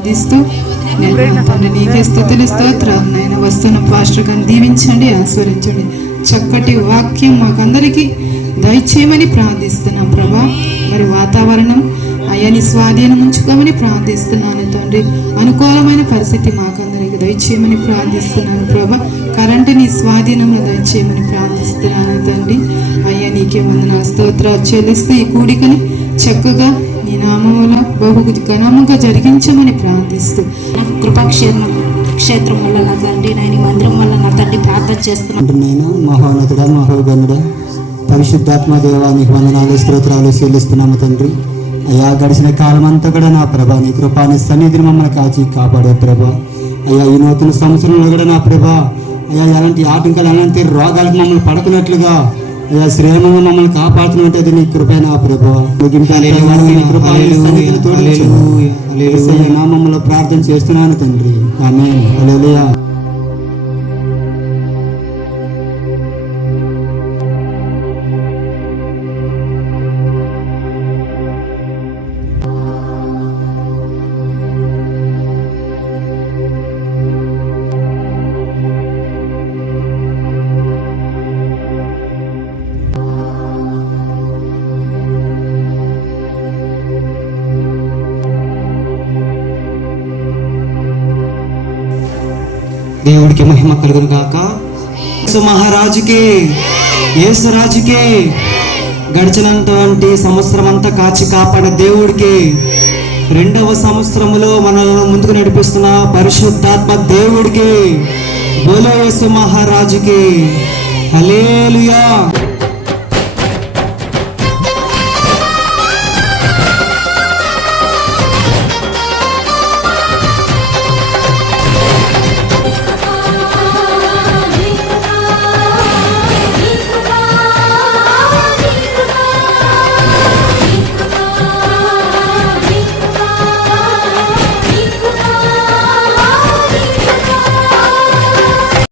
ప్రార్థిస్తూ నేను తండ్రి నీకే స్తుతులు స్తోత్రం నేను వస్తున్న పాస్టర్ గారిని దీవించండి, ఆస్వాదించండి. చక్కటి వాక్యం మాకందరికీ దయచేయమని ప్రార్థిస్తున్నాం ప్రభా. మరి వాతావరణం అయ్యాని స్వాధీనం ఉంచుకోమని ప్రార్థిస్తున్నాను తండ్రి. అనుకూలమైన పరిస్థితి మాకందరికి దయచేయమని ప్రార్థిస్తున్నాను ప్రభా. కరెంటు నీ స్వాధీనంలో దయచేయమని ప్రార్థిస్తున్నాను తండ్రి. అయ్యా నీకే వందనాలు స్తోత్రాలు చెల్లిస్తూ ఈ కూడికని చక్కగా నీ నామములో బహు ఘనముగా జరిగించమని ప్రార్థిస్తూ క్షేత్రం వల్ల నా తండ్రి నేను ఈ మందిరం వల్ల నా తండ్రి ప్రార్థన చేస్తున్నాను. నేను మహోన్నతుడ మహోగణుడ పరిశుద్ధాత్మ దేవానికి వందనాలు స్తోత్రాలు చెల్లిస్తున్నాము తండ్రి. అయ్యా గడిచిన కాలం అంతా కూడా నా ప్రభా నీ కృపాని సన్నిధిని మమ్మల్ని కాచి కాపాడే ప్రభా. అయ్యా ఈ నూతన సంవత్సరంలో కూడా నా ప్రభా అయ్యా ఎలాంటి ఆటంకాలు ఎలాంటి రోగాలకు మమ్మల్ని పడకున్నట్లుగా అయ్యా శ్రేమంగా మమ్మల్ని కాపాడుతున్నట్టు నీ కృపే నా ప్రభా. నామములో ప్రార్థన చేస్తున్నాను తండ్రి. ఆమేన్. హల్లెలూయా. దేవుడికి మహిమ కలుగును గాక. మహారాజుకి యేసురాజుకి గడిచినటువంటి సంవత్సరం అంతా కాచి కాపాడే దేవుడికి 2వ సంవత్సరములో మనల్ని ముందుకు నడిపిస్తున్న పరిశుద్ధాత్మ దేవుడికి బోలో యేసు మహారాజుకి హల్లెలూయా.